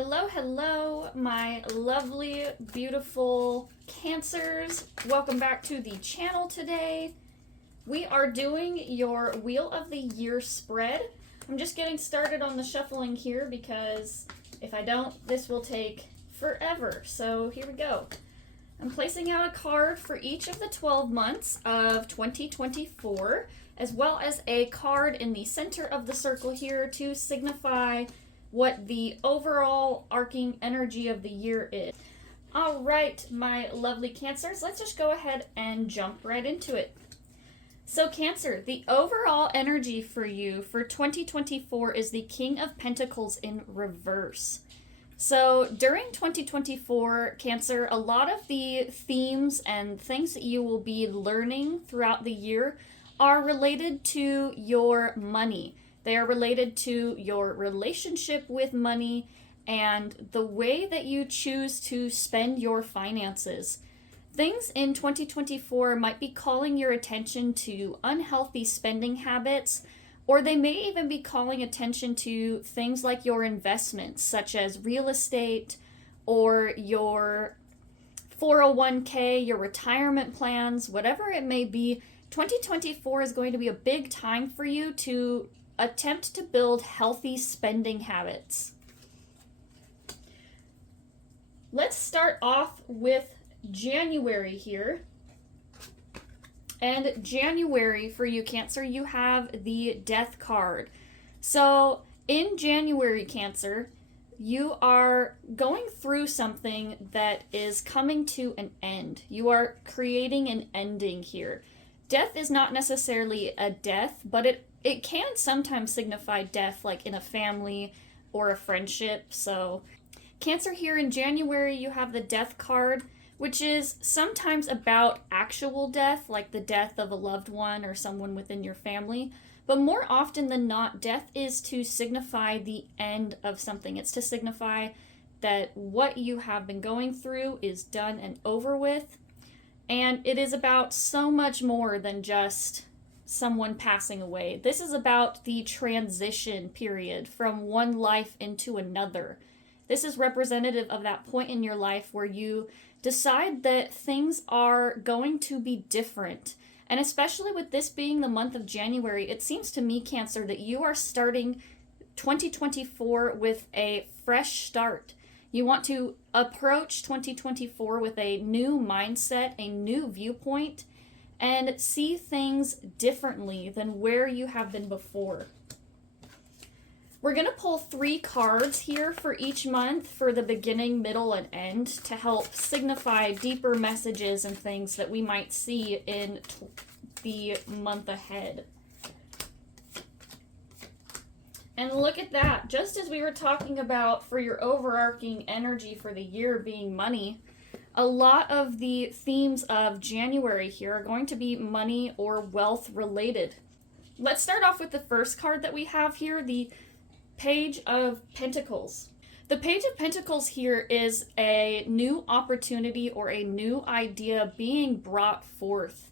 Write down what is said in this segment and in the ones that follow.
Hello, my lovely, beautiful Cancers. Welcome back to the channel today. We are doing your Wheel of the Year spread. I'm just getting started on the shuffling here because if I don't, this will take forever. So here we go. I'm placing out a card for each of the 12 months of 2024, as well as a card in the center of the circle here to signify what the overall arcing energy of the year is. All right, my lovely Cancers, let's just go ahead and jump right into it. So Cancer, the overall energy for you for 2024 is the King of Pentacles in reverse. So during 2024, Cancer, a lot of the themes and things that you will be learning throughout the year are related to your money. They are related to your relationship with money and the way that you choose to spend your finances. Things in 2024 might be calling your attention to unhealthy spending habits, or they may even be calling attention to things like your investments, such as real estate or your 401k, your retirement plans, whatever it may be. 2024 is going to be a big time for you to attempt to build healthy spending habits. Let's start off with January here. And January for you, Cancer, you have the Death card. So in January, Cancer, you are going through something that is coming to an end. You are creating an ending here. Death is not necessarily a death, but it can sometimes signify death, like in a family or a friendship. So Cancer, here in January, you have the Death card, which is sometimes about actual death, like the death of a loved one or someone within your family. But more often than not, death is to signify the end of something. It's to signify that what you have been going through is done and over with. And it is about so much more than just someone passing away. This is about the transition period from one life into another. This is representative of that point in your life where you decide that things are going to be different. And especially with this being the month of January, it seems to me, Cancer, that you are starting 2024 with a fresh start. You want to approach 2024 with a new mindset, a new viewpoint, and see things differently than where you have been before. We're going to pull 3 cards here for each month for the beginning, middle, and end to help signify deeper messages and things that we might see in the month ahead. And look at that. Just as we were talking about for your overarching energy for the year being money, a lot of the themes of January here are going to be money or wealth related. Let's start off with the first card that we have here, the Page of Pentacles. The Page of Pentacles here is a new opportunity or a new idea being brought forth.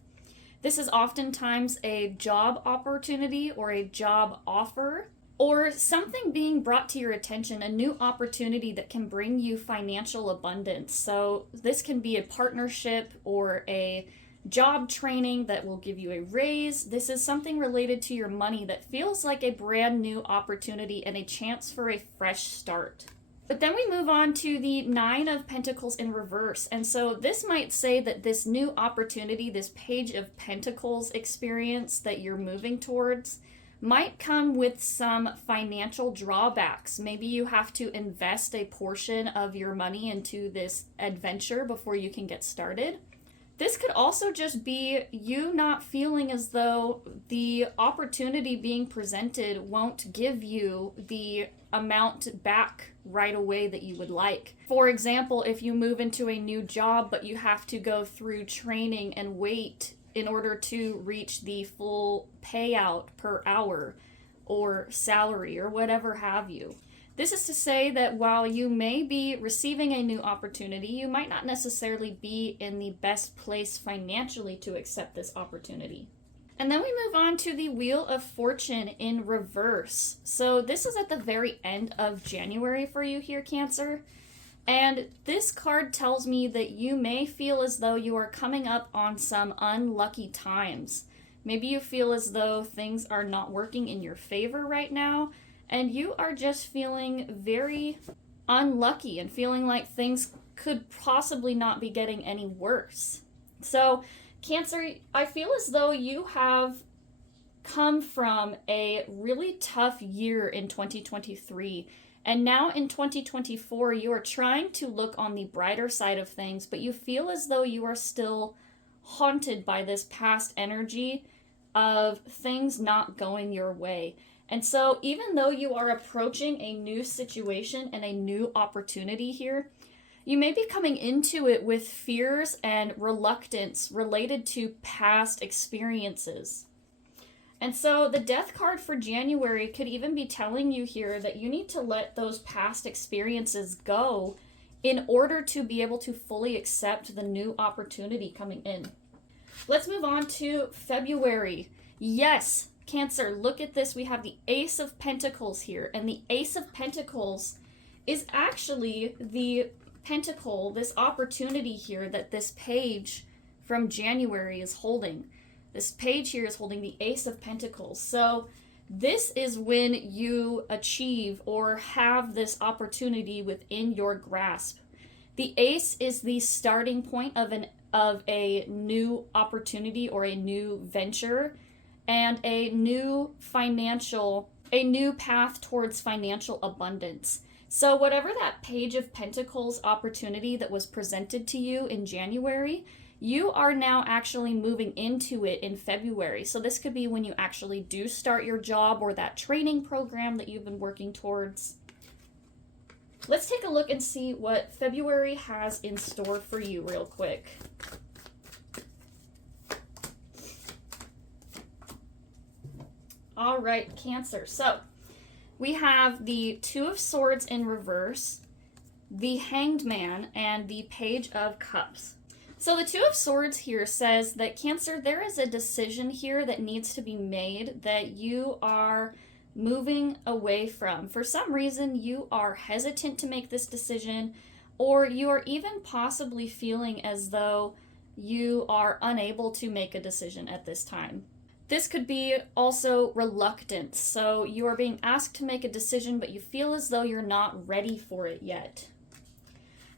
This is oftentimes a job opportunity or a job offer, or something being brought to your attention, a new opportunity that can bring you financial abundance. So this can be a partnership or a job training that will give you a raise. This is something related to your money that feels like a brand new opportunity and a chance for a fresh start. But then we move on to the 9 of Pentacles in reverse. And so this might say that this new opportunity, this Page of Pentacles experience that you're moving towards, might come with some financial drawbacks. Maybe you have to invest a portion of your money into this adventure before you can get started. This could also just be you not feeling as though the opportunity being presented won't give you the amount back right away that you would like. For example, if you move into a new job, but you have to go through training and wait in order to reach the full payout per hour or salary or whatever have you. This is to say that while you may be receiving a new opportunity, you might not necessarily be in the best place financially to accept this opportunity. And then we move on to the Wheel of Fortune in reverse. So this is at the very end of January for you here, Cancer. And this card tells me that you may feel as though you are coming up on some unlucky times. Maybe you feel as though things are not working in your favor right now, and you are just feeling very unlucky and feeling like things could possibly not be getting any worse. So, Cancer, I feel as though you have come from a really tough year in 2023, and now in 2024, you are trying to look on the brighter side of things, but you feel as though you are still haunted by this past energy of things not going your way. And so even though you are approaching a new situation and a new opportunity here, you may be coming into it with fears and reluctance related to past experiences. And so the Death card for January could even be telling you here that you need to let those past experiences go in order to be able to fully accept the new opportunity coming in. Let's move on to February. Yes, Cancer, look at this. We have the Ace of Pentacles here, and the Ace of Pentacles is actually the pentacle, this opportunity here that this page from January is holding. This page here is holding the Ace of Pentacles. So this is when you achieve or have this opportunity within your grasp. The Ace is the starting point of a new opportunity or a new venture and a new path towards financial abundance. So whatever that Page of Pentacles opportunity that was presented to you in January, you are now actually moving into it in February. So this could be when you actually do start your job or that training program that you've been working towards. Let's take a look and see what February has in store for you real quick. All right, Cancer. So we have the Two of Swords in reverse, the Hanged Man, and the Page of Cups. So the Two of Swords here says that, Cancer, there is a decision here that needs to be made that you are moving away from. For some reason, you are hesitant to make this decision, or you are even possibly feeling as though you are unable to make a decision at this time. This could be also reluctance. So you are being asked to make a decision, but you feel as though you're not ready for it yet.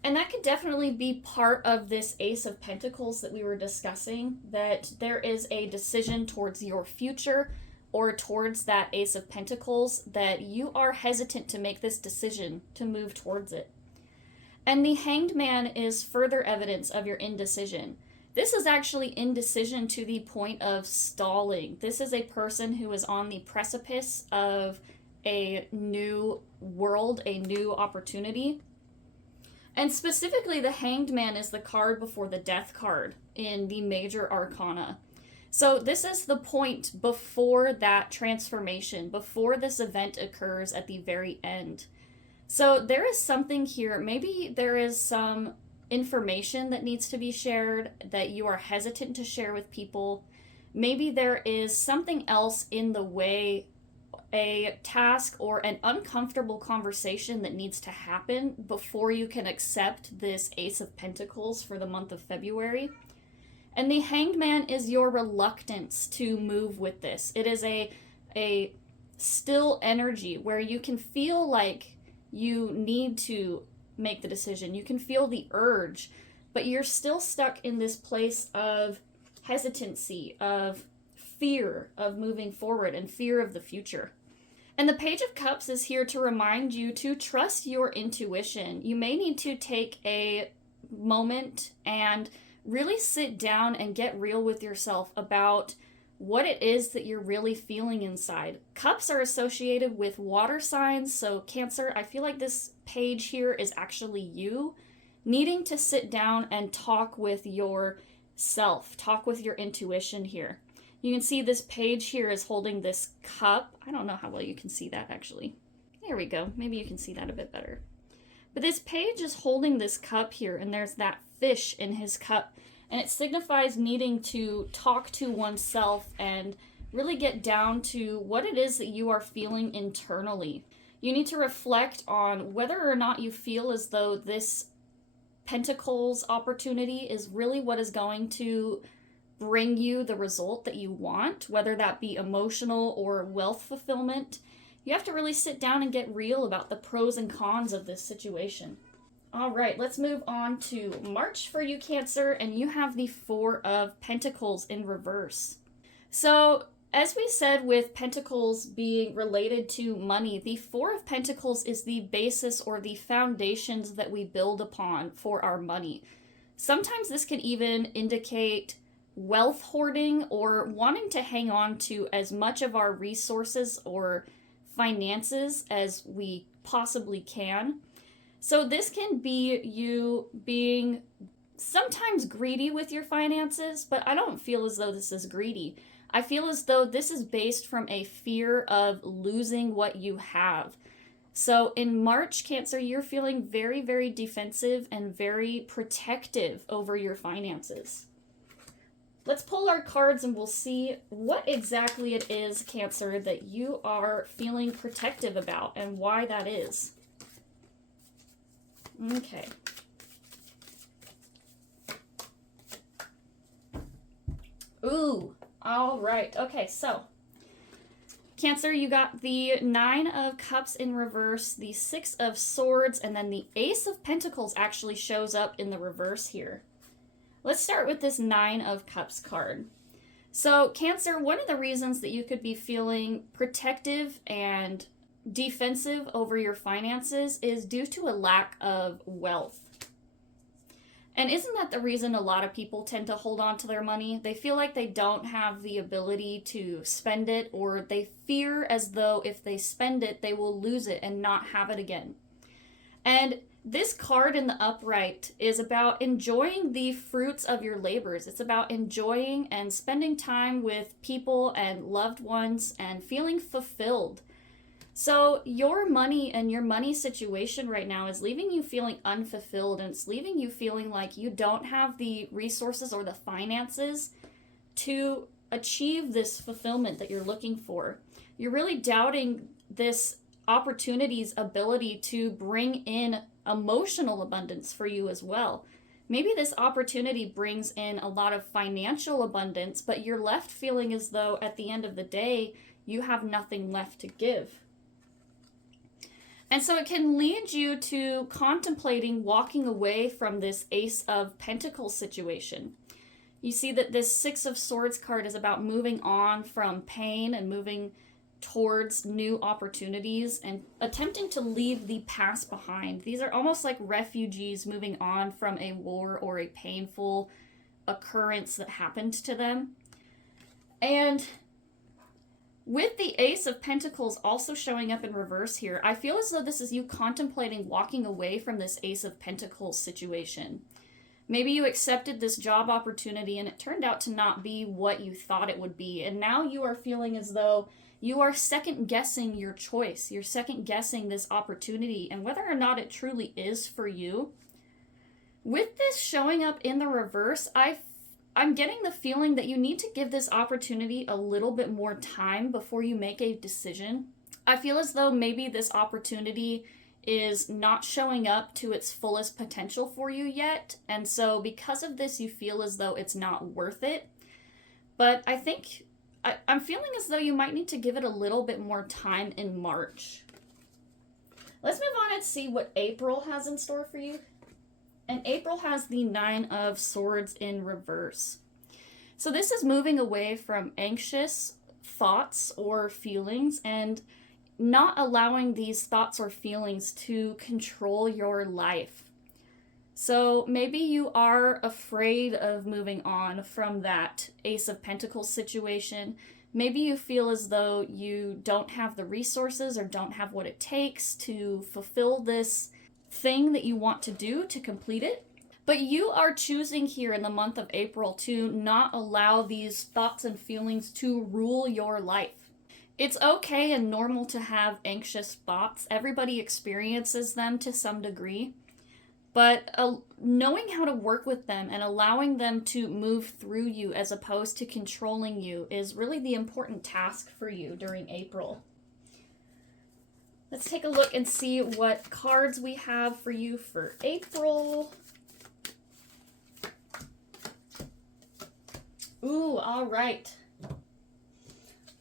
And that could definitely be part of this Ace of Pentacles that we were discussing, that there is a decision towards your future or towards that Ace of Pentacles that you are hesitant to make this decision to move towards it. And the Hanged Man is further evidence of your indecision. This is actually indecision to the point of stalling. This is a person who is on the precipice of a new world, a new opportunity. And specifically, the Hanged Man is the card before the Death card in the major arcana. So this is the point before that transformation, before this event occurs at the very end. So there is something here. Maybe there is some information that needs to be shared that you are hesitant to share with people. Maybe there is something else in the way, a task or an uncomfortable conversation that needs to happen before you can accept this Ace of Pentacles for the month of February. And the Hanged Man is your reluctance to move with this. It is a still energy where you can feel like you need to make the decision. You can feel the urge, but you're still stuck in this place of hesitancy, of fear of moving forward and fear of the future. And the Page of Cups is here to remind you to trust your intuition. You may need to take a moment and really sit down and get real with yourself about what it is that you're really feeling inside. Cups are associated with water signs, so Cancer, I feel like this page here is actually you needing to sit down and talk with yourself, talk with your intuition here. You can see this page here is holding this cup. I don't know how well you can see that actually. There we go. Maybe you can see that a bit better. But this page is holding this cup here, and there's that fish in his cup. And it signifies needing to talk to oneself and really get down to what it is that you are feeling internally. You need to reflect on whether or not you feel as though this Pentacles opportunity is really what is going to bring you the result that you want, whether that be emotional or wealth fulfillment. You have to really sit down and get real about the pros and cons of this situation. All right, let's move on to March for you, Cancer, and you have the Four of Pentacles in reverse. So, as we said with Pentacles being related to money, the Four of Pentacles is the basis or the foundations that we build upon for our money. Sometimes this can even indicate wealth hoarding or wanting to hang on to as much of our resources or finances as we possibly can. So this can be you being sometimes greedy with your finances, but I don't feel as though this is greedy. I feel as though this is based from a fear of losing what you have. So in March, Cancer, you're feeling very, very defensive and very protective over your finances. Let's pull our cards and we'll see what exactly it is, Cancer, that you are feeling protective about and why that is. Okay. Ooh, all right. Okay, so Cancer, you got the Nine of Cups in reverse, the Six of Swords, and then the Ace of Pentacles actually shows up in the reverse here. Let's start with this Nine of Cups card. So, Cancer, one of the reasons that you could be feeling protective and defensive over your finances is due to a lack of wealth. And isn't that the reason a lot of people tend to hold on to their money? They feel like they don't have the ability to spend it, or they fear as though if they spend it, they will lose it and not have it again. And this card in the upright is about enjoying the fruits of your labors. It's about enjoying and spending time with people and loved ones and feeling fulfilled. So your money and your money situation right now is leaving you feeling unfulfilled, and it's leaving you feeling like you don't have the resources or the finances to achieve this fulfillment that you're looking for. You're really doubting this opportunity's ability to bring in emotional abundance for you as well. Maybe this opportunity brings in a lot of financial abundance, but you're left feeling as though at the end of the day, you have nothing left to give. And so it can lead you to contemplating walking away from this Ace of Pentacles situation. You see that this Six of Swords card is about moving on from pain and moving towards new opportunities and attempting to leave the past behind. These are almost like refugees moving on from a war or a painful occurrence that happened to them. And with the Ace of Pentacles also showing up in reverse here, I feel as though this is you contemplating walking away from this Ace of Pentacles situation. Maybe you accepted this job opportunity and it turned out to not be what you thought it would be. And now you are feeling as though you are second guessing your choice. You're second guessing this opportunity and whether or not it truly is for you. With this showing up in the reverse, I'm getting the feeling that you need to give this opportunity a little bit more time before you make a decision. I feel as though maybe this opportunity is not showing up to its fullest potential for you yet. And so because of this, you feel as though it's not worth it. But I think I'm feeling as though you might need to give it a little bit more time in March. Let's move on and see what April has in store for you. And April has the Nine of Swords in reverse. So this is moving away from anxious thoughts or feelings and not allowing these thoughts or feelings to control your life. So maybe you are afraid of moving on from that Ace of Pentacles situation. Maybe you feel as though you don't have the resources or don't have what it takes to fulfill this thing that you want to do to complete it. But you are choosing here in the month of April to not allow these thoughts and feelings to rule your life. It's okay and normal to have anxious thoughts. Everybody experiences them to some degree. but knowing how to work with them and allowing them to move through you as opposed to controlling you is really the important task for you during April. Let's take a look and see what cards we have for you for April. Ooh, all right.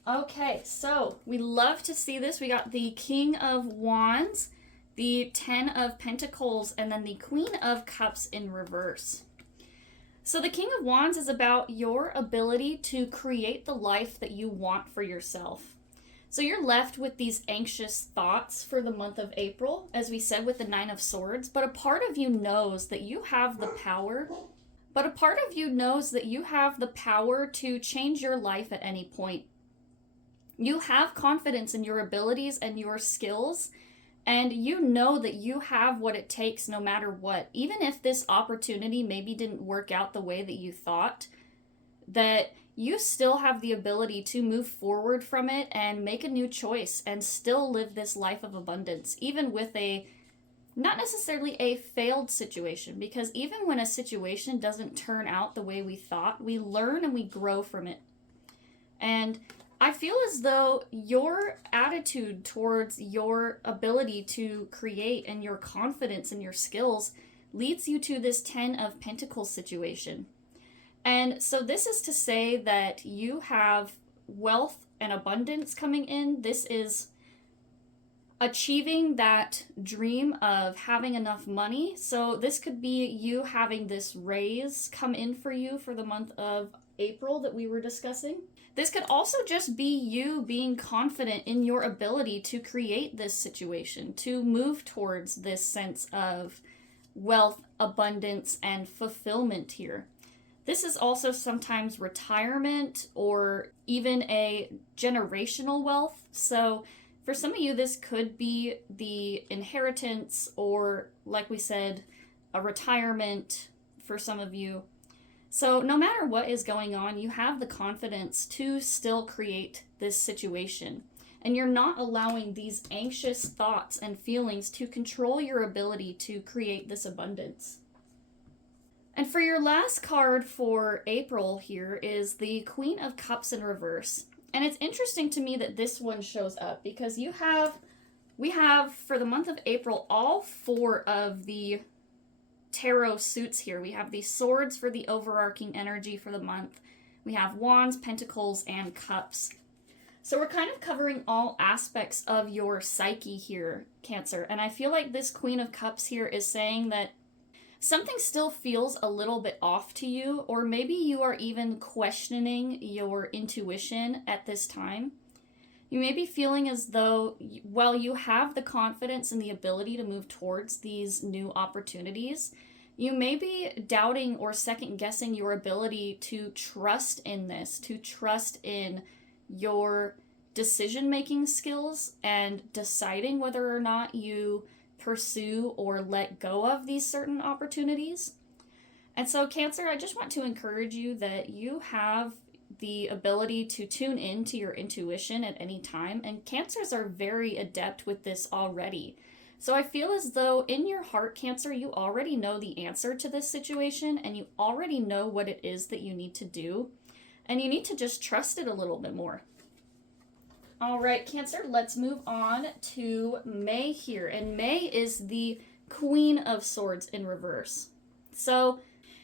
Okay, so we love to see this. We got the King of Wands, the 10 of Pentacles, and then the Queen of Cups in reverse. So the King of Wands is about your ability to create the life that you want for yourself. So you're left with these anxious thoughts for the month of April, as we said with the Nine of Swords, but a part of you knows that you have the power. But a part of you knows that you have the power to change your life at any point. You have confidence in your abilities and your skills, and you know that you have what it takes no matter what. Even if this opportunity maybe didn't work out the way that you thought, that you still have the ability to move forward from it and make a new choice and still live this life of abundance, even with not necessarily a failed situation, because even when a situation doesn't turn out the way we thought, we learn and we grow from it. And I feel as though your attitude towards your ability to create and your confidence in your skills leads you to this 10 of Pentacles situation. And so this is to say that you have wealth and abundance coming in. This is achieving that dream of having enough money. So this could be you having this raise come in for you for the month of April that we were discussing. This could also just be you being confident in your ability to create this situation, to move towards this sense of wealth, abundance, and fulfillment here. This is also sometimes retirement or even a generational wealth. So for some of you, this could be the inheritance or, like we said, a retirement for some of you. So no matter what is going on, you have the confidence to still create this situation. And you're not allowing these anxious thoughts and feelings to control your ability to create this abundance. And for your last card for April here is the Queen of Cups in reverse. And it's interesting to me that this one shows up because we have for the month of April all 4 of the tarot suits here. We have the swords for the overarching energy for the month. We have wands, pentacles, and cups. So we're kind of covering all aspects of your psyche here, Cancer. And I feel like this Queen of Cups here is saying that something still feels a little bit off to you, or maybe you are even questioning your intuition at this time. You may be feeling as though, while you have the confidence and the ability to move towards these new opportunities, you may be doubting or second-guessing your ability to trust in this, to trust in your decision-making skills and deciding whether or not you pursue or let go of these certain opportunities. And so, Cancer, I just want to encourage you that you have the ability to tune into your intuition at any time, and Cancers are very adept with this already. So I feel as though in your heart, Cancer, you already know the answer to this situation, and you already know what it is that you need to do, and you need to just trust it a little bit more. All right, Cancer, let's move on to May here. And May is the Queen of Swords in reverse. So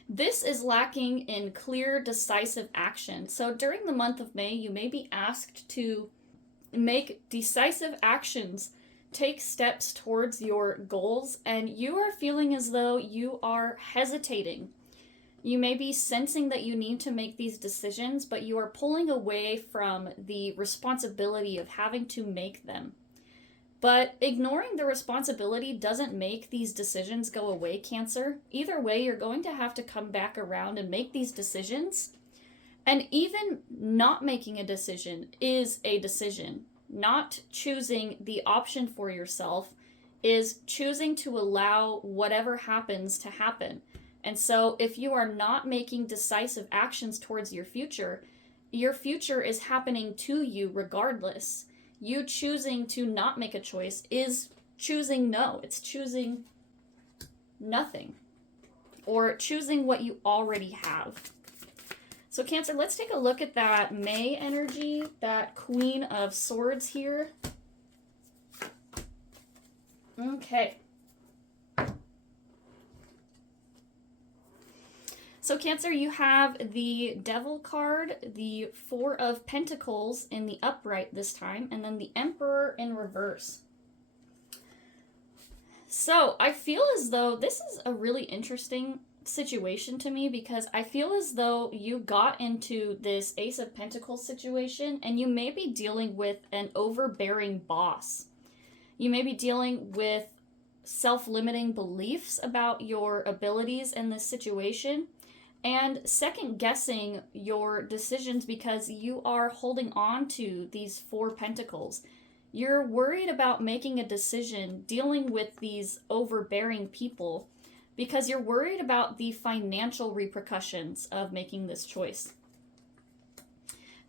this is lacking in clear, decisive action. So during the month of May, you may be asked to make decisive actions, take steps towards your goals, and you are feeling as though you are hesitating. You may be sensing that you need to make these decisions, but you are pulling away from the responsibility of having to make them. But ignoring the responsibility doesn't make these decisions go away, Cancer. Either way, you're going to have to come back around and make these decisions. And even not making a decision is a decision. Not choosing the option for yourself is choosing to allow whatever happens to happen. And so if you are not making decisive actions towards your future is happening to you regardless. You choosing to not make a choice is choosing no. It's choosing nothing, or choosing what you already have. So Cancer, let's take a look at that May energy, that Queen of Swords here. Okay. So Cancer, you have the Devil card, the Four of Pentacles in the upright this time, and then the Emperor in reverse. So I feel as though this is a really interesting situation to me, because I feel as though you got into this Ace of Pentacles situation and you may be dealing with an overbearing boss. You may be dealing with self-limiting beliefs about your abilities in this situation, and second guessing your decisions because you are holding on to these Four Pentacles. You're worried about making a decision dealing with these overbearing people because you're worried about the financial repercussions of making this choice.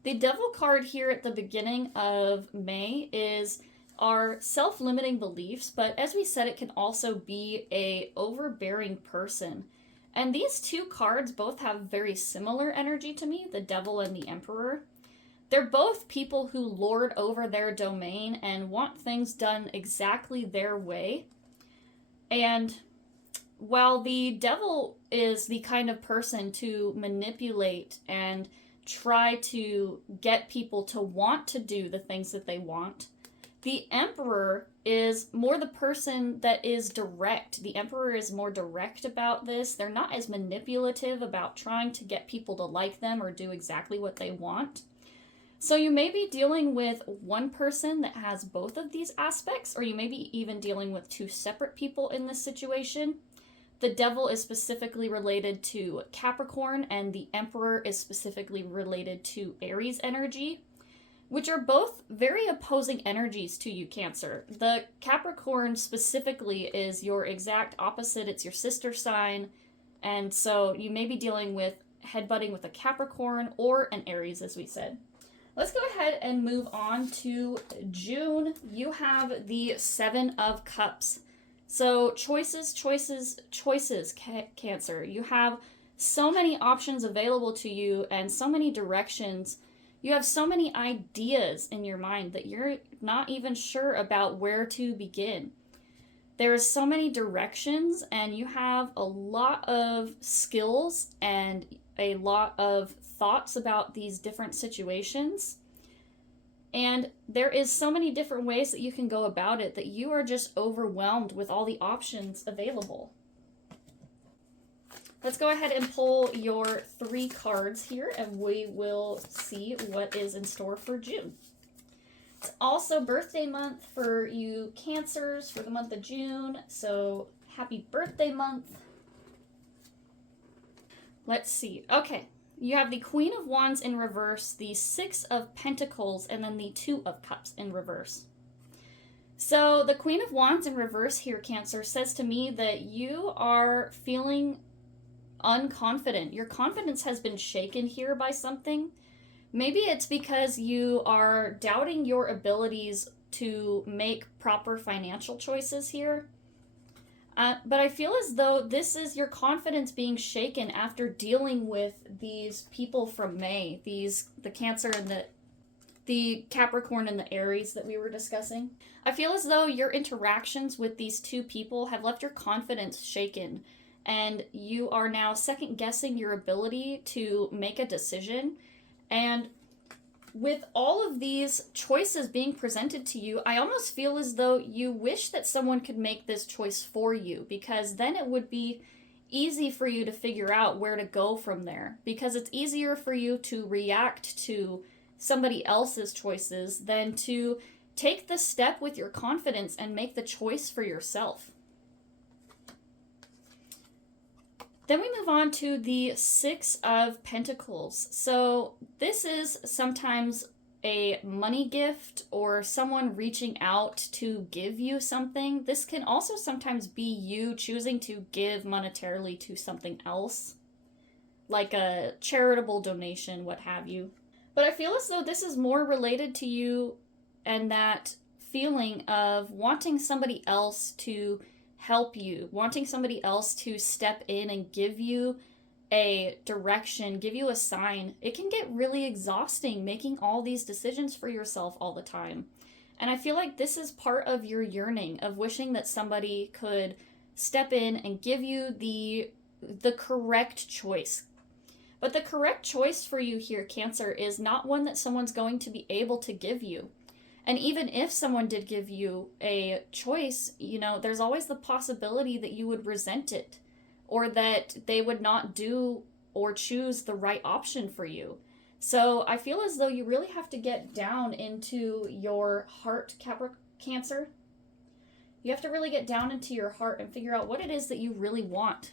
The Devil card here at the beginning of May is our self-limiting beliefs, but as we said, it can also be a overbearing person. And these two cards both have very similar energy to me, the Devil and the Emperor. They're both people who lord over their domain and want things done exactly their way. And while the Devil is the kind of person to manipulate and try to get people to want to do the things that they want, the Emperor is more the person that is direct. The Emperor is more direct about this. They're not as manipulative about trying to get people to like them or do exactly what they want. So you may be dealing with one person that has both of these aspects, or you may be even dealing with two separate people in this situation. The Devil is specifically related to Capricorn, and the Emperor is specifically related to Aries energy, which are both very opposing energies to you, Cancer. The Capricorn specifically is your exact opposite. It's your sister sign. And so you may be dealing with headbutting with a Capricorn or an Aries, as we said. Let's go ahead and move on to June. You have the Seven of Cups. So choices, choices, choices, Cancer. You have so many options available to you and so many directions. You have so many ideas in your mind that you're not even sure about where to begin. There's so many directions, and you have a lot of skills and a lot of thoughts about these different situations. And there is so many different ways that you can go about it that you are just overwhelmed with all the options available. Let's go ahead and pull your 3 cards here, and we will see what is in store for June. It's also birthday month for you Cancers for the month of June, so happy birthday month. Let's see. Okay, you have the Queen of Wands in reverse, the 6 of Pentacles, and then the 2 of Cups in reverse. So the Queen of Wands in reverse here, Cancer, says to me that you are feeling unconfident. Your confidence has been shaken here by something. Maybe it's because you are doubting your abilities to make proper financial choices here. But I feel as though this is your confidence being shaken after dealing with these people from May, the Cancer and the Capricorn and the Aries that we were discussing. I feel as though your interactions with these two people have left your confidence shaken, and you are now second guessing your ability to make a decision. And with all of these choices being presented to you, I almost feel as though you wish that someone could make this choice for you, because then it would be easy for you to figure out where to go from there, because it's easier for you to react to somebody else's choices than to take the step with your confidence and make the choice for yourself. Then we move on to the 6 of Pentacles. So this is sometimes a money gift or someone reaching out to give you something. This can also sometimes be you choosing to give monetarily to something else, like a charitable donation, what have you. But I feel as though this is more related to you and that feeling of wanting somebody else to help you, wanting somebody else to step in and give you a direction, give you a sign. It can get really exhausting making all these decisions for yourself all the time. And I feel like this is part of your yearning of wishing that somebody could step in and give you the correct choice. But the correct choice for you here, Cancer, is not one that someone's going to be able to give you. And even if someone did give you a choice, you know, there's always the possibility that you would resent it, or that they would not do or choose the right option for you. So I feel as though you really have to get down into your heart, Cancer. You have to really get down into your heart and figure out what it is that you really want.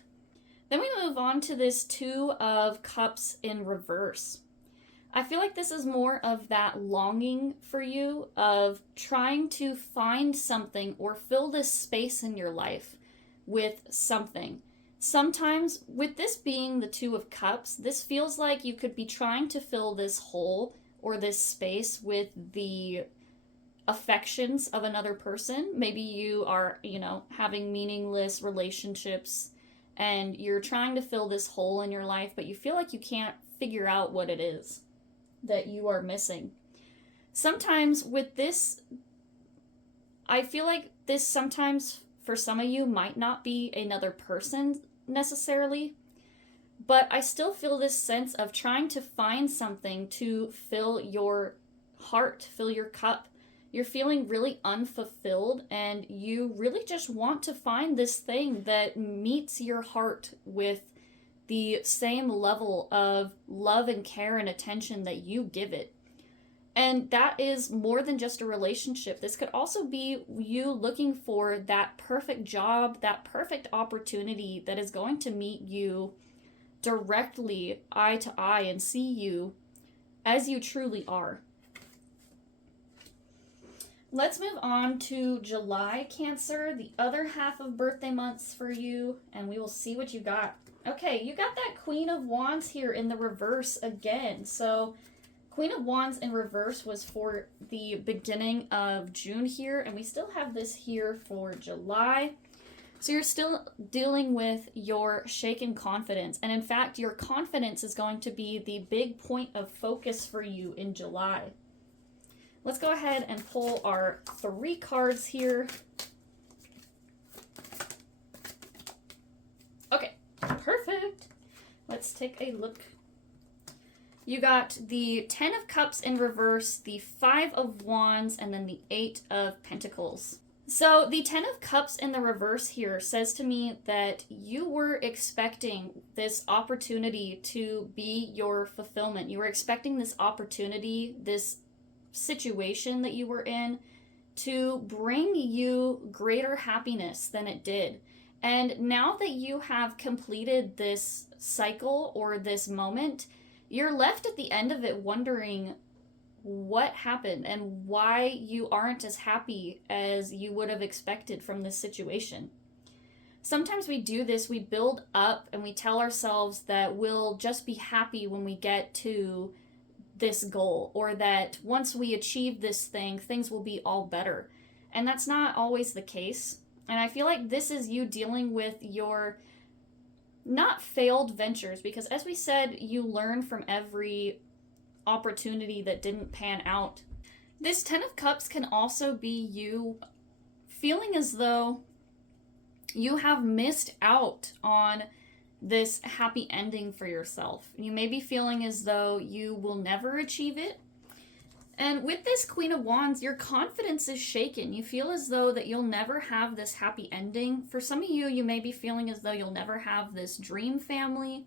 Then we move on to this Two of Cups in reverse. I feel like this is more of that longing for you, of trying to find something or fill this space in your life with something. Sometimes, with this being the Two of Cups, this feels like you could be trying to fill this hole or this space with the affections of another person. Maybe you are, having meaningless relationships and you're trying to fill this hole in your life, but you feel like you can't figure out what it is that you are missing. Sometimes with this, I feel like this sometimes for some of you might not be another person necessarily, but I still feel this sense of trying to find something to fill your heart, fill your cup. You're feeling really unfulfilled and you really just want to find this thing that meets your heart with the same level of love and care and attention that you give it. And that is more than just a relationship. This could also be you looking for that perfect job, that perfect opportunity that is going to meet you directly eye to eye and see you as you truly are. Let's move on to July, Cancer, the other half of birthday months for you, and we will see what you got. Okay, you got that Queen of Wands here in the reverse again. So Queen of Wands in reverse was for the beginning of June here, and we still have this here for July. So you're still dealing with your shaken confidence. And in fact, your confidence is going to be the big point of focus for you in July. Let's go ahead and pull our 3 cards here. Okay, perfect. Let's take a look. You got the 10 of Cups in reverse, the 5 of Wands, and then the 8 of Pentacles. So the 10 of Cups in the reverse here says to me that you were expecting this opportunity to be your fulfillment. You were expecting this opportunity, this situation that you were in, to bring you greater happiness than it did. And now that you have completed this cycle or this moment, you're left at the end of it wondering what happened and why you aren't as happy as you would have expected from this situation. Sometimes we do this, we build up and we tell ourselves that we'll just be happy when we get to this goal, or that once we achieve this thing, things will be all better. And that's not always the case. And I feel like this is you dealing with your not failed ventures, because as we said, you learn from every opportunity that didn't pan out. This 10 of Cups can also be you feeling as though you have missed out on this happy ending for yourself. You may be feeling as though you will never achieve it. And with this Queen of Wands, your confidence is shaken. You feel as though that you'll never have this happy ending. For some of you, you may be feeling as though you'll never have this dream family.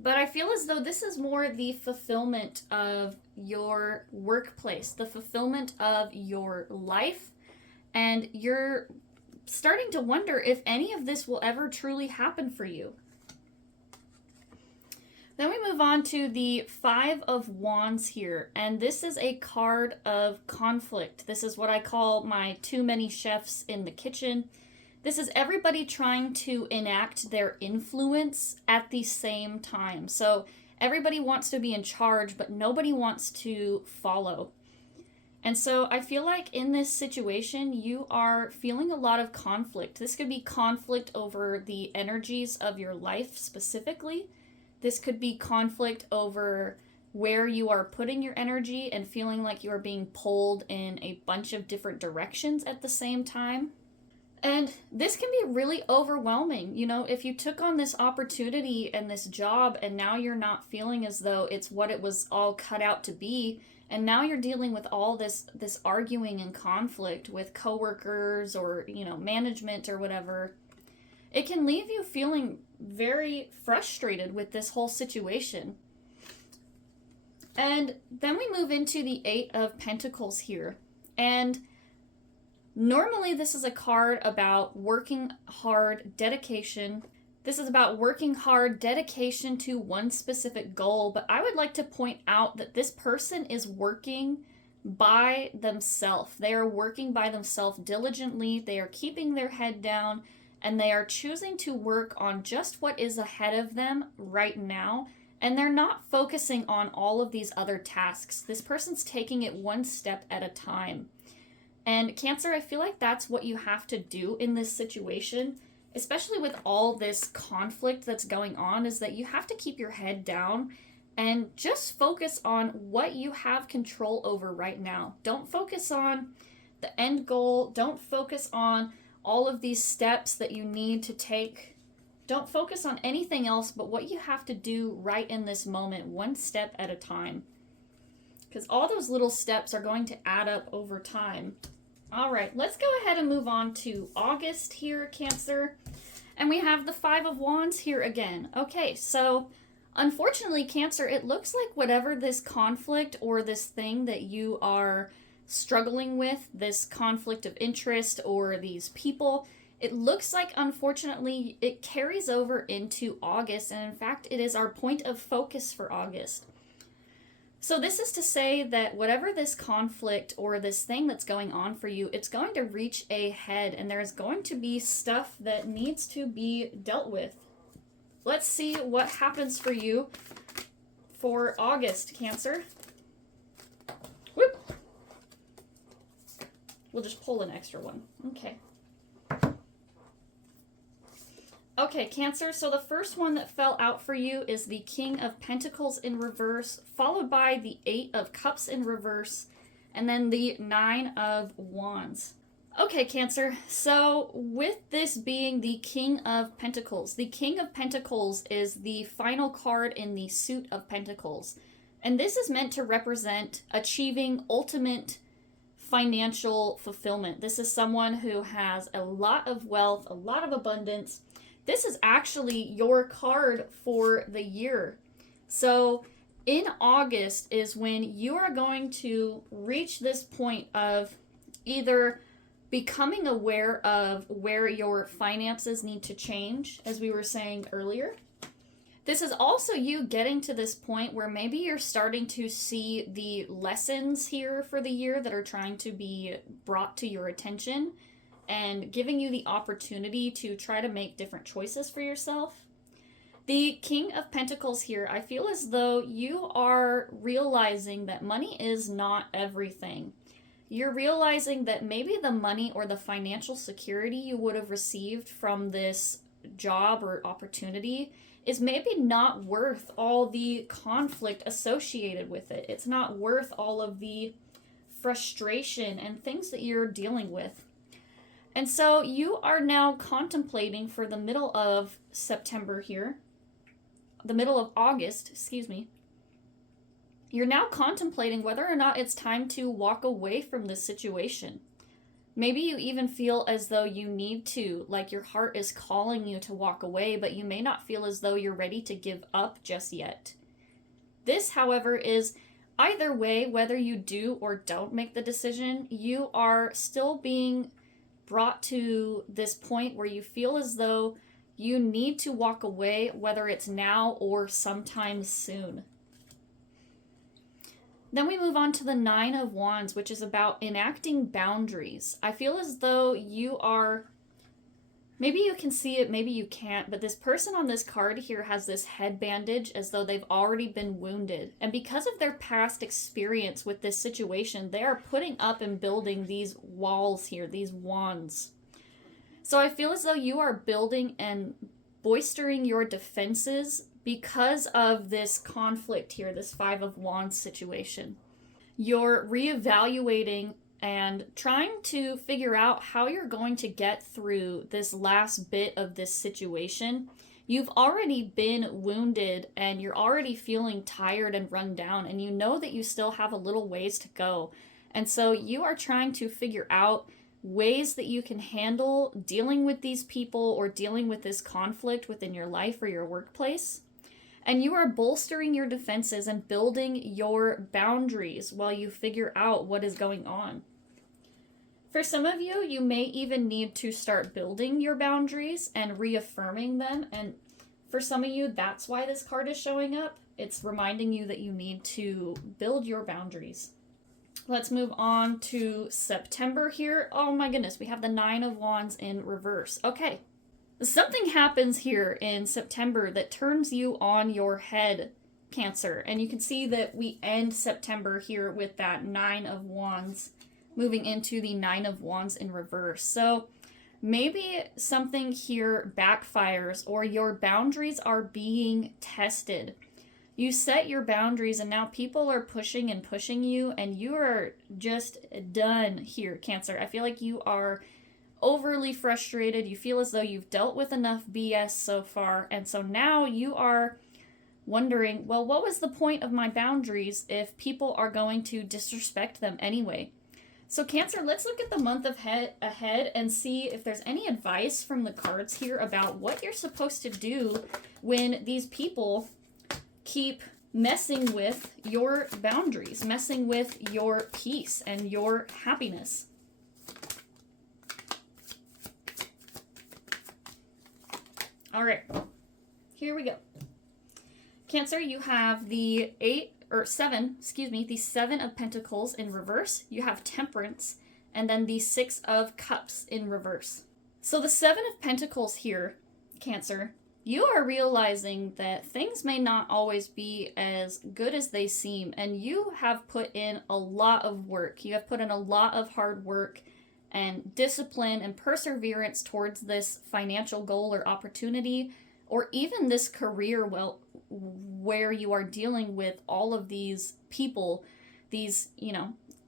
But I feel as though this is more the fulfillment of your workplace, the fulfillment of your life, and you're starting to wonder if any of this will ever truly happen for you. Then we move on to the 5 of Wands here, and this is a card of conflict. This is what I call my too many chefs in the kitchen. This is everybody trying to enact their influence at the same time. So everybody wants to be in charge, but nobody wants to follow. And so I feel like in this situation, you are feeling a lot of conflict. This could be conflict over the energies of your life specifically. This could be conflict over where you are putting your energy and feeling like you are being pulled in a bunch of different directions at the same time. And this can be really overwhelming. You know, if you took on this opportunity and this job and now you're not feeling as though it's what it was all cut out to be, and now you're dealing with all this arguing and conflict with coworkers or, you know, management or whatever, it can leave you feeling very frustrated with this whole situation. And then we move into the Eight of Pentacles here. And normally this is a card about working hard, dedication. This is about working hard, dedication to one specific goal. But I would like to point out that this person is working by themselves. They are working by themselves diligently. They are keeping their head down, and they are choosing to work on just what is ahead of them right now. And they're not focusing on all of these other tasks. This person's taking it one step at a time. And Cancer, I feel like that's what you have to do in this situation, especially with all this conflict that's going on, is that you have to keep your head down and just focus on what you have control over right now. Don't focus on the end goal. Don't focus on all of these steps that you need to take. Don't focus on anything else but what you have to do right in this moment, one step at a time. Because all those little steps are going to add up over time. All right, let's go ahead and move on to August here, Cancer. And we have the Five of Wands here again. Okay, so unfortunately, Cancer, it looks like whatever this conflict or this thing that you are struggling with, this conflict of interest or these people, it looks like, unfortunately, it carries over into August. And in fact, it is our point of focus for August. So this is to say that whatever this conflict or this thing that's going on for you, it's going to reach a head, and there's going to be stuff that needs to be dealt with. Let's see what happens for you for August, Cancer. Whoop. We'll just pull an extra one. Okay. Okay, Cancer, so the first one that fell out for you is the King of Pentacles in reverse, followed by the Eight of Cups in reverse, and then the Nine of Wands. Okay, Cancer, so with this being the King of Pentacles is the final card in the suit of Pentacles. And this is meant to represent achieving ultimate financial fulfillment. This is someone who has a lot of wealth, a lot of abundance. This is actually your card for the year. So in August is when you are going to reach this point of either becoming aware of where your finances need to change, as we were saying earlier. This is also you getting to this point where maybe you're starting to see the lessons here for the year that are trying to be brought to your attention, and giving you the opportunity to try to make different choices for yourself. The King of Pentacles here, I feel as though you are realizing that money is not everything. You're realizing that maybe the money or the financial security you would have received from this job or opportunity is maybe not worth all the conflict associated with it. It's not worth all of the frustration and things that you're dealing with. And so you are now contemplating for the middle of September here, the middle of August, excuse me. You're now contemplating whether or not it's time to walk away from this situation. Maybe you even feel as though you need to, like your heart is calling you to walk away, but you may not feel as though you're ready to give up just yet. This, however, is either way, whether you do or don't make the decision, you are still being brought to this point where you feel as though you need to walk away, whether it's now or sometime soon. Then we move on to the Nine of Wands, which is about enacting boundaries. I feel as though you are Maybe you can see it, maybe you can't, but this person on this card here has this head bandage as though they've already been wounded. And because of their past experience with this situation, they are putting up and building these walls here, these wands. So I feel as though you are building and bolstering your defenses because of this conflict here, this Five of Wands situation. You're reevaluating and trying to figure out how you're going to get through this last bit of this situation. You've already been wounded and you're already feeling tired and run down, and you know that you still have a little ways to go. And so you are trying to figure out ways that you can handle dealing with these people or dealing with this conflict within your life or your workplace. And you are bolstering your defenses and building your boundaries while you figure out what is going on. For some of you, you may even need to start building your boundaries and reaffirming them. And for some of you, that's why this card is showing up. It's reminding you that you need to build your boundaries. Let's move on to September here. Oh my goodness, we have the Nine of Wands in reverse. Okay, something happens here in September that turns you on your head, Cancer. And you can see that we end September here with that Nine of Wands, moving into the Nine of Wands in reverse. So maybe something here backfires or your boundaries are being tested. You set your boundaries and now people are pushing and pushing you, and you are just done here, Cancer. I feel like you are overly frustrated. You feel as though you've dealt with enough BS so far, and so now you are wondering, well, what was the point of my boundaries if people are going to disrespect them anyway? So Cancer, let's look at the month ahead and see if there's any advice from the cards here about what you're supposed to do when these people keep messing with your boundaries, messing with your peace and your happiness. All right, here we go. Cancer, you have the the Seven of Pentacles in reverse. You have Temperance, and then the Six of Cups in reverse. So the Seven of Pentacles here, Cancer, you are realizing that things may not always be as good as they seem, and you have put in a lot of work. You have put in a lot of hard work and discipline and perseverance towards this financial goal or opportunity, or even this career, where you are dealing with all of these people, these,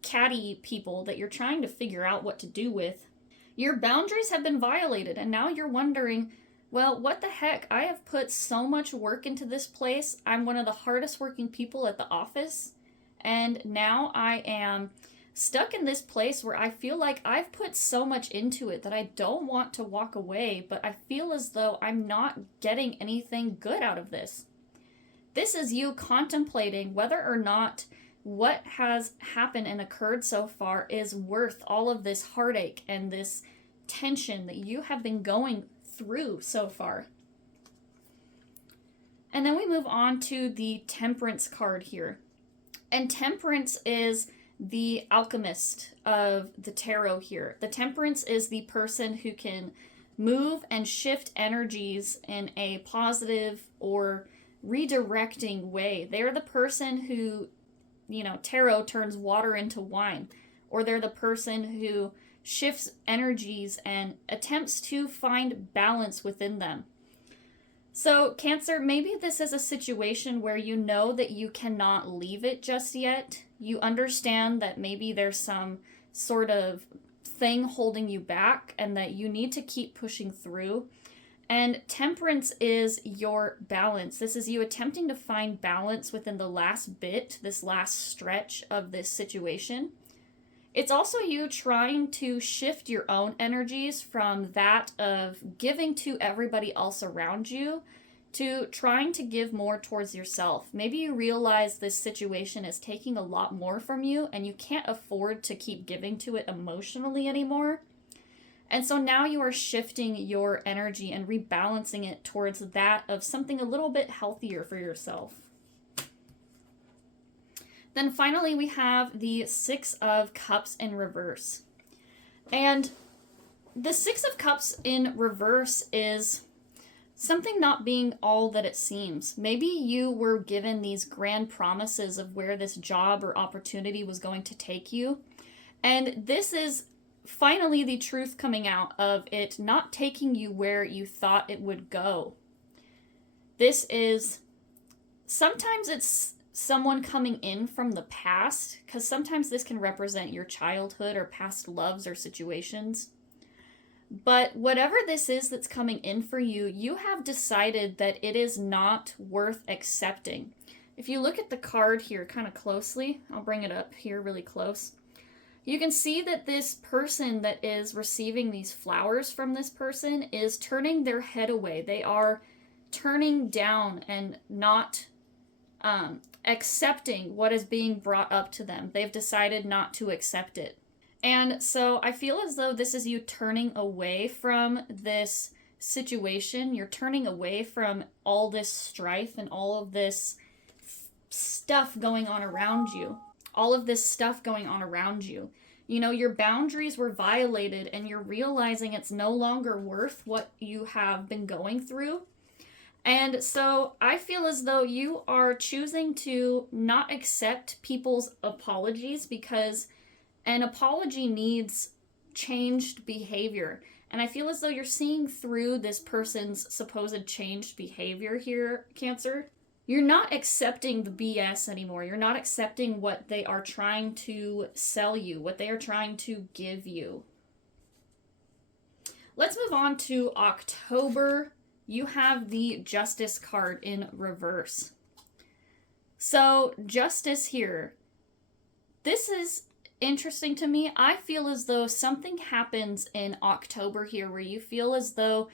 catty people that you're trying to figure out what to do with. Your boundaries have been violated, and now you're wondering, well, what the heck? I have put so much work into this place. I'm one of the hardest working people at the office, and now I am stuck in this place where I feel like I've put so much into it that I don't want to walk away, but I feel as though I'm not getting anything good out of this. This is you contemplating whether or not what has happened and occurred so far is worth all of this heartache and this tension that you have been going through so far. And then we move on to the Temperance card here. And Temperance is the alchemist of the tarot here. The Temperance is the person who can move and shift energies in a positive or redirecting way. They're the person who, tarot turns water into wine, or they're the person who shifts energies and attempts to find balance within them. So Cancer, maybe this is a situation where you know that you cannot leave it just yet. You understand that maybe there's some sort of thing holding you back and that you need to keep pushing through. And Temperance is your balance. This is you attempting to find balance within the last bit, this last stretch of this situation. It's also you trying to shift your own energies from that of giving to everybody else around you to trying to give more towards yourself. Maybe you realize this situation is taking a lot more from you and you can't afford to keep giving to it emotionally anymore. And so now you are shifting your energy and rebalancing it towards that of something a little bit healthier for yourself. Then finally, we have the Six of Cups in reverse. And the Six of Cups in reverse is something not being all that it seems. Maybe you were given these grand promises of where this job or opportunity was going to take you. And this is finally the truth coming out of it not taking you where you thought it would go. This is, sometimes it's someone coming in from the past, because sometimes this can represent your childhood or past loves or situations. But whatever this is that's coming in for you, you have decided that it is not worth accepting. If you look at the card here kind of closely, I'll bring it up here really close. You can see that this person that is receiving these flowers from this person is turning their head away. They are turning down and not accepting what is being brought up to them. They've decided not to accept it. And so I feel as though this is you turning away from this situation. You're turning away from all this strife and all of this stuff going on around you. All of this stuff going on around you. You know, your boundaries were violated and you're realizing it's no longer worth what you have been going through. And so I feel as though you are choosing to not accept people's apologies because an apology needs changed behavior. And I feel as though you're seeing through this person's supposed changed behavior here, Cancer. You're not accepting the BS anymore. You're not accepting what they are trying to sell you, what they are trying to give you. Let's move on to October. You have the Justice card in reverse. So, Justice here. This is interesting to me. I feel as though something happens in October here where you feel as though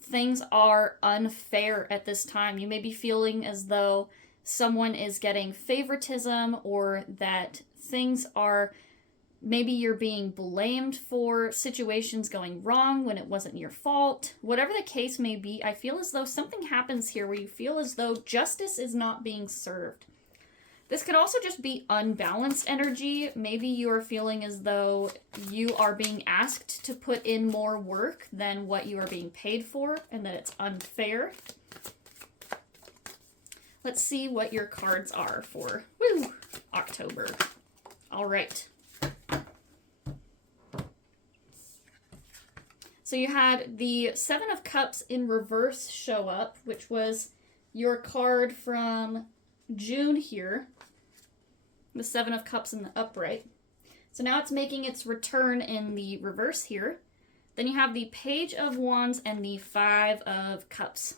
things are unfair at this time. You may be feeling as though someone is getting favoritism or that things are, maybe you're being blamed for situations going wrong when it wasn't your fault. Whatever the case may be, I feel as though something happens here where you feel as though justice is not being served. This could also just be unbalanced energy. Maybe you are feeling as though you are being asked to put in more work than what you are being paid for and that it's unfair. Let's see what your cards are for October. All right. So you had the Seven of Cups in reverse show up, which was your card from June here. The Seven of Cups in the upright. So now it's making its return in the reverse here. Then you have the Page of Wands and the Five of Cups.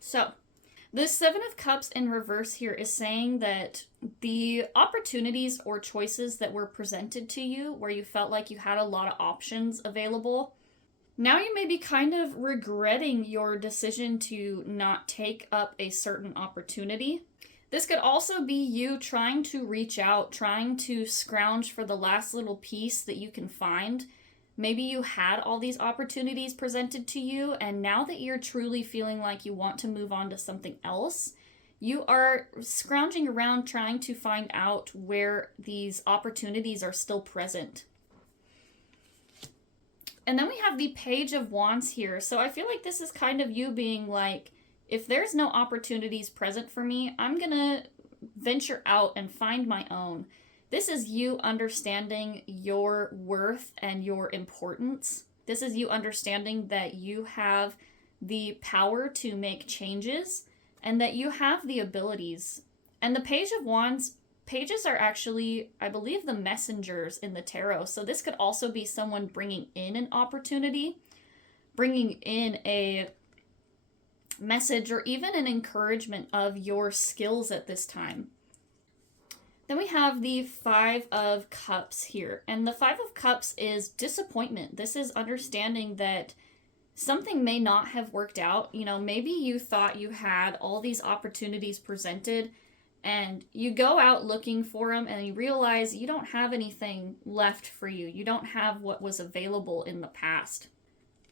So this Seven of Cups in reverse here is saying that the opportunities or choices that were presented to you where you felt like you had a lot of options available, now you may be kind of regretting your decision to not take up a certain opportunity. This could also be you trying to reach out, trying to scrounge for the last little piece that you can find. Maybe you had all these opportunities presented to you, and now that you're truly feeling like you want to move on to something else, you are scrounging around trying to find out where these opportunities are still present. And then we have the Page of Wands here. So I feel like this is kind of you being like, if there's no opportunities present for me, I'm going to venture out and find my own. This is you understanding your worth and your importance. This is you understanding that you have the power to make changes and that you have the abilities. And the Page of Wands, pages are actually, I believe, the messengers in the tarot. So this could also be someone bringing in an opportunity, bringing in a message or even an encouragement of your skills at this time. Then we have the Five of Cups here. And the Five of Cups is disappointment. This is understanding that something may not have worked out. You know, maybe you thought you had all these opportunities presented and you go out looking for them and you realize you don't have anything left for you. You don't have what was available in the past.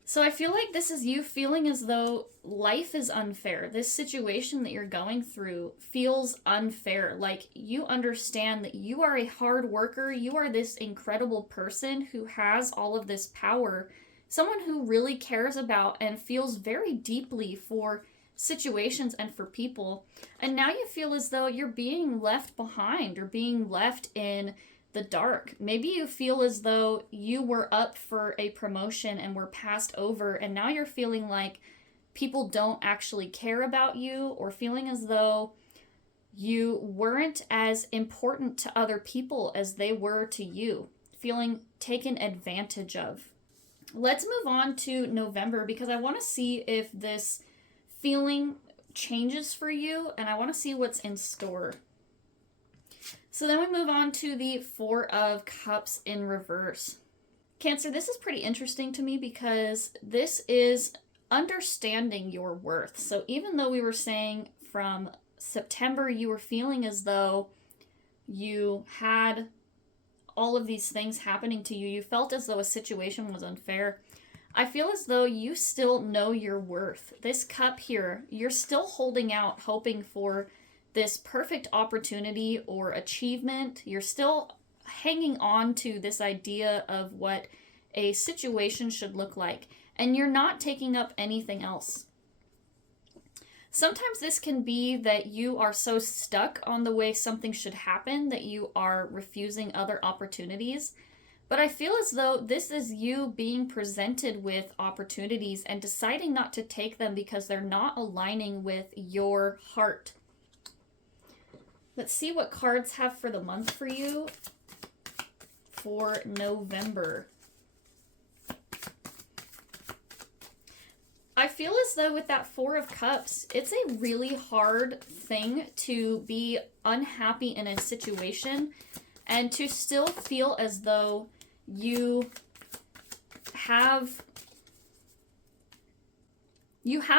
So I feel like this is you feeling as though life is unfair. This situation that you're going through feels unfair. Like you understand that you are a hard worker. You are this incredible person who has all of this power. Someone who really cares about and feels very deeply for situations and for people. And now you feel as though you're being left behind or being left in the dark. Maybe you feel as though you were up for a promotion and were passed over, and now you're feeling like people don't actually care about you, or feeling as though you weren't as important to other people as they were to you, feeling taken advantage of. Let's move on to November because I want to see if this feeling changes for you, and I want to see what's in store. So then we move on to the Four of Cups in reverse. Cancer, this is pretty interesting to me because this is understanding your worth. So even though we were saying from September you were feeling as though you had all of these things happening to you, you felt as though a situation was unfair. I feel as though you still know your worth. This cup here, you're still holding out, hoping for this perfect opportunity or achievement. You're still hanging on to this idea of what a situation should look like, and you're not taking up anything else. Sometimes this can be that you are so stuck on the way something should happen that you are refusing other opportunities. But I feel as though this is you being presented with opportunities and deciding not to take them because they're not aligning with your heart. Let's see what cards have for the month for you for November. I feel as though with that Four of Cups, it's a really hard thing to be unhappy in a situation and to still feel as though you have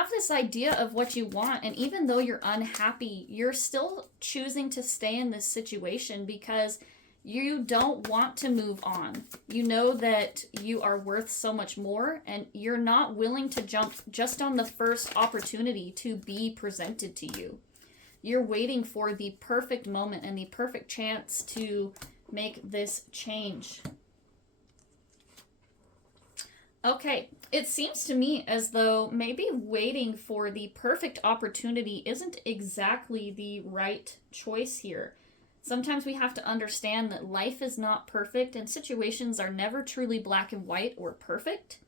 this idea of what you want, and even though you're unhappy, you're still choosing to stay in this situation because you don't want to move on. You know that you are worth so much more, and you're not willing to jump just on the first opportunity to be presented to you. You're waiting for the perfect moment and the perfect chance to make this change. Okay, it seems to me as though maybe waiting for the perfect opportunity isn't exactly the right choice here. Sometimes we have to understand that life is not perfect and situations are never truly black and white or perfect.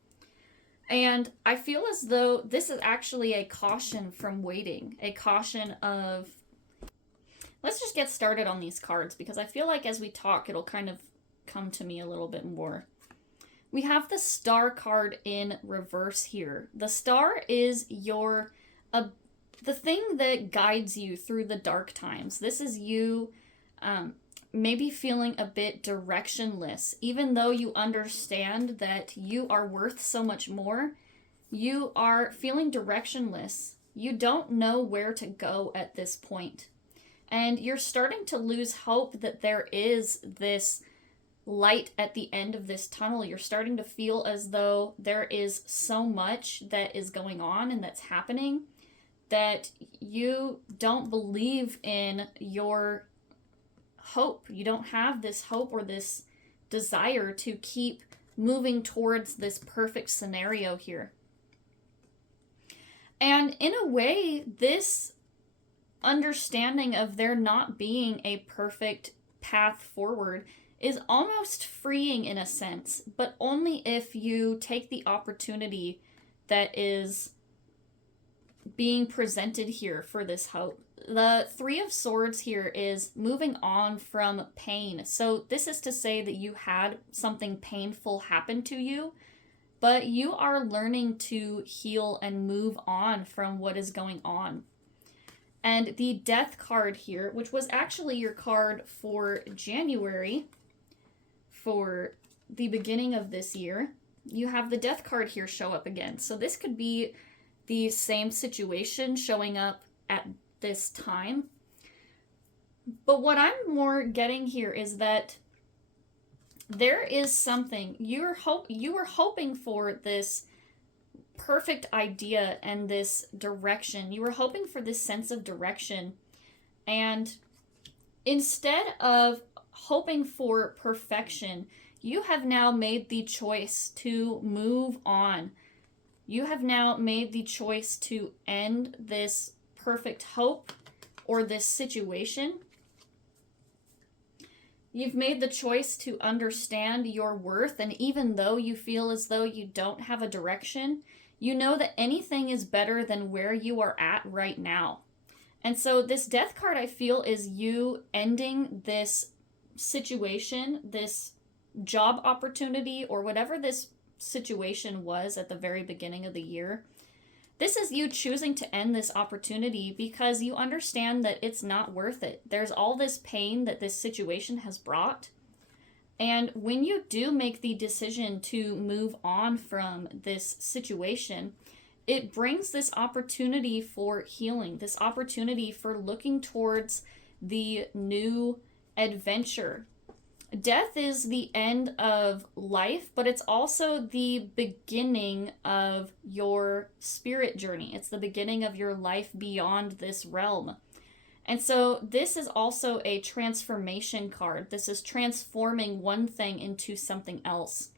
And I feel as though this is actually a caution from waiting, a caution of... Let's just get started on these cards because I feel like as we talk, it'll kind of come to me a little bit more. We have the Star card in reverse here. The Star is the thing that guides you through the dark times. This is you maybe feeling a bit directionless. Even though you understand that you are worth so much more, you are feeling directionless. You don't know where to go at this point. And you're starting to lose hope that there is this light at the end of this tunnel. You're starting to feel as though there is so much that is going on and that's happening that you don't believe in your hope. You don't have this hope or this desire to keep moving towards this perfect scenario here. And in a way, this understanding of there not being a perfect path forward is almost freeing in a sense, but only if you take the opportunity that is being presented here for this hope. The Three of Swords here is moving on from pain. So this is to say that you had something painful happen to you, but you are learning to heal and move on from what is going on. And the Death card here, which was actually your card for January, for the beginning of this year, you have the Death card here show up again. So this could be the same situation showing up at this time. But what I'm more getting here is that there is something you were hoping for, this perfect idea and this direction. You were hoping for this sense of direction. And instead of hoping for perfection, you have now made the choice to move on. You have now made the choice to end this perfect hope or this situation. You've made the choice to understand your worth, and even though you feel as though you don't have a direction, you know that anything is better than where you are at right now. And so this Death card, I feel, is you ending this situation, this job opportunity, or whatever this situation was at the very beginning of the year. This is you choosing to end this opportunity because you understand that it's not worth it. There's all this pain that this situation has brought. And when you do make the decision to move on from this situation, it brings this opportunity for healing, this opportunity for looking towards the new adventure. Death is the end of life, but it's also the beginning of your spirit journey. It's the beginning of your life beyond this realm. And so this is also a transformation card. This is transforming one thing into something else.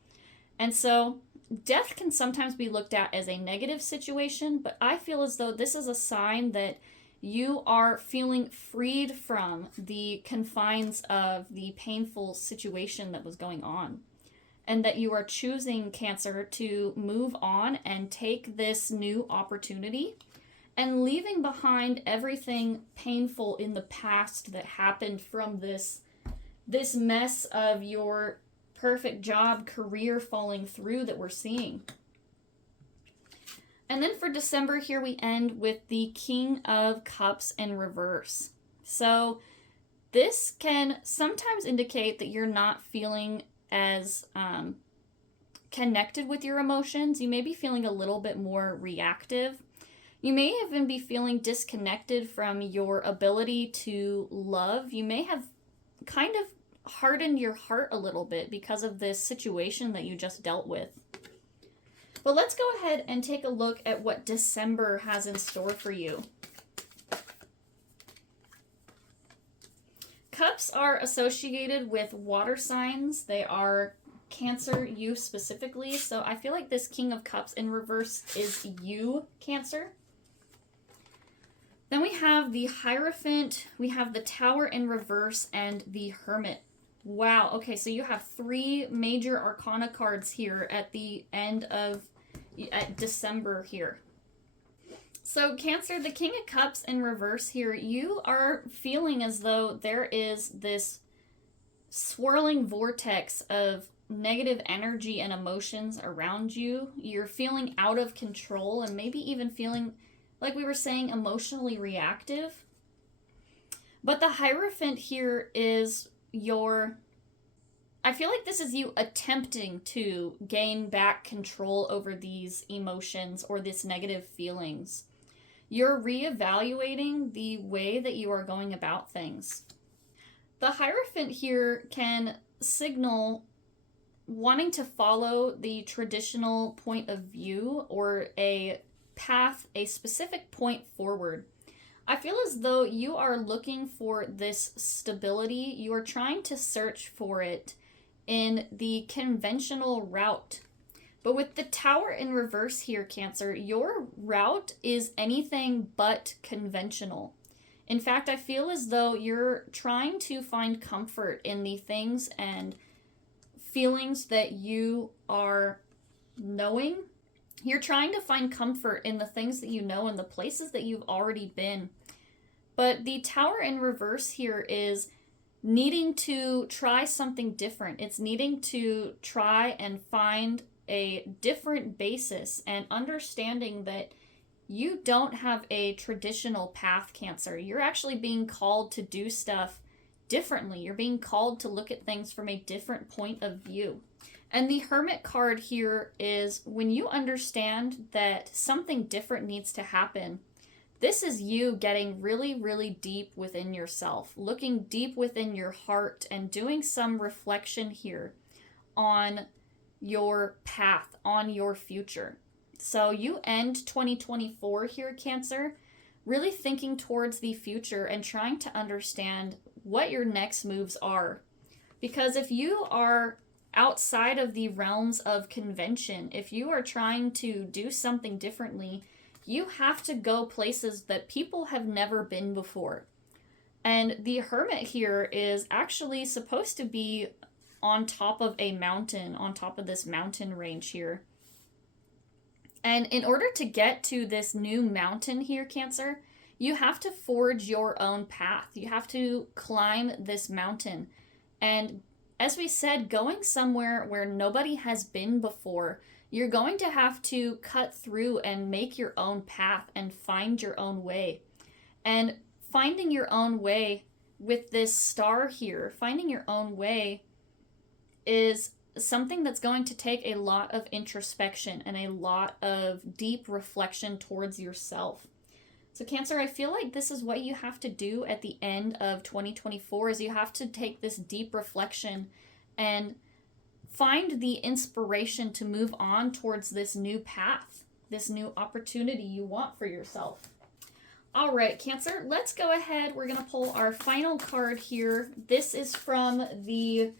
And so death can sometimes be looked at as a negative situation, but I feel as though this is a sign that you are feeling freed from the confines of the painful situation that was going on. And that you are choosing, Cancer, to move on and take this new opportunity and leaving behind everything painful in the past that happened from this mess of your perfect job, career falling through that we're seeing. And then for December here, we end with the King of Cups in reverse. So this can sometimes indicate that you're not feeling as connected with your emotions. You may be feeling a little bit more reactive. You may even be feeling disconnected from your ability to love. You may have kind of hardened your heart a little bit because of this situation that you just dealt with. But let's go ahead and take a look at what December has in store for you. Cups are associated with water signs. They are Cancer, you specifically. So I feel like this King of Cups in reverse is you, Cancer. Then we have the Hierophant, we have the Tower in reverse, and the Hermit. Wow, okay, so you have 3 major arcana cards here at the end of December here. So Cancer, the King of Cups in reverse here, you are feeling as though there is this swirling vortex of negative energy and emotions around you. You're feeling out of control and maybe even feeling, like we were saying, emotionally reactive. But the Hierophant here is I feel like this is you attempting to gain back control over these emotions or this negative feelings. You're reevaluating the way that you are going about things. The Hierophant here can signal wanting to follow the traditional point of view or a path, a specific point forward. I feel as though you are looking for this stability. You are trying to search for it in the conventional route. But with the Tower in reverse here, Cancer, your route is anything but conventional. In fact, I feel as though you're trying to find comfort in the things and feelings that you are knowing. You're trying to find comfort in the things that you know and the places that you've already been. But the Tower in reverse here is needing to try something different. It's needing to try and find a different basis and understanding that you don't have a traditional path, Cancer. You're actually being called to do stuff differently. You're being called to look at things from a different point of view. And the Hermit card here is when you understand that something different needs to happen. This is you getting really, really deep within yourself, looking deep within your heart and doing some reflection here on your path, on your future. So you end 2024 here, Cancer, really thinking towards the future and trying to understand what your next moves are. Because if you are outside of the realms of convention, if you are trying to do something differently, you have to go places that people have never been before. And the Hermit here is actually supposed to be on top of a mountain, on top of this mountain range here. And in order to get to this new mountain here, Cancer, you have to forge your own path. You have to climb this mountain. And as we said, going somewhere where nobody has been before, you're going to have to cut through and make your own path and find your own way. And finding your own way with this star here, finding your own way is something that's going to take a lot of introspection and a lot of deep reflection towards yourself. So Cancer, I feel like this is what you have to do at the end of 2024, is you have to take this deep reflection and find the inspiration to move on towards this new path, this new opportunity you want for yourself. All right, Cancer, let's go ahead. We're going to pull our final card here. This is from the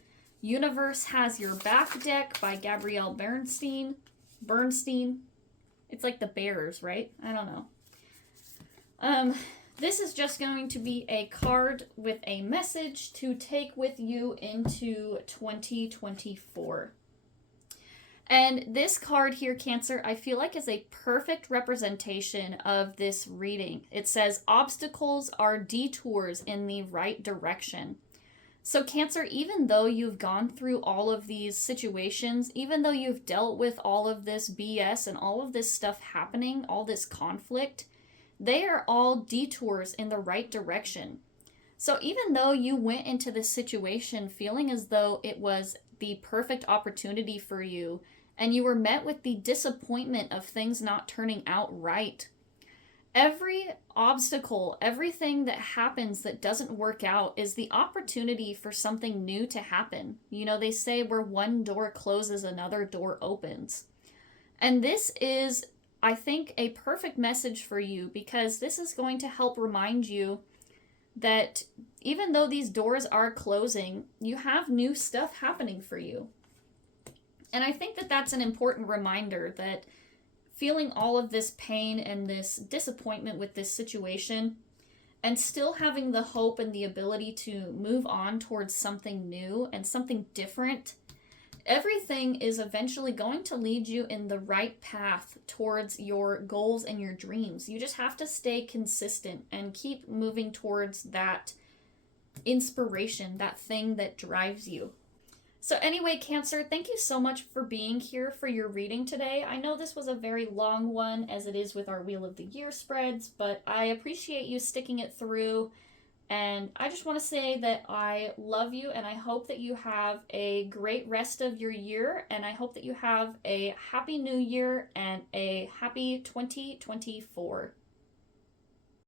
Universe Has Your Back deck by Gabrielle Bernstein. It's like the Bears, right? I don't know. This is just going to be a card with a message to take with you into 2024. And this card here, Cancer, I feel like is a perfect representation of this reading. It says, obstacles are detours in the right direction. So Cancer, even though you've gone through all of these situations, even though you've dealt with all of this BS and all of this stuff happening, all this conflict, they are all detours in the right direction. So even though you went into this situation feeling as though it was the perfect opportunity for you, and you were met with the disappointment of things not turning out right, every obstacle, everything that happens that doesn't work out is the opportunity for something new to happen. You know, they say where one door closes, another door opens. And this is, I think, a perfect message for you, because this is going to help remind you that even though these doors are closing, you have new stuff happening for you. And I think that that's an important reminder that feeling all of this pain and this disappointment with this situation, and still having the hope and the ability to move on towards something new and something different, everything is eventually going to lead you in the right path towards your goals and your dreams. You just have to stay consistent and keep moving towards that inspiration, that thing that drives you. So anyway, Cancer, thank you so much for being here for your reading today. I know this was a very long one, as it is with our Wheel of the Year spreads, but I appreciate you sticking it through. And I just want to say that I love you, and I hope that you have a great rest of your year, and I hope that you have a happy new year and a happy 2024.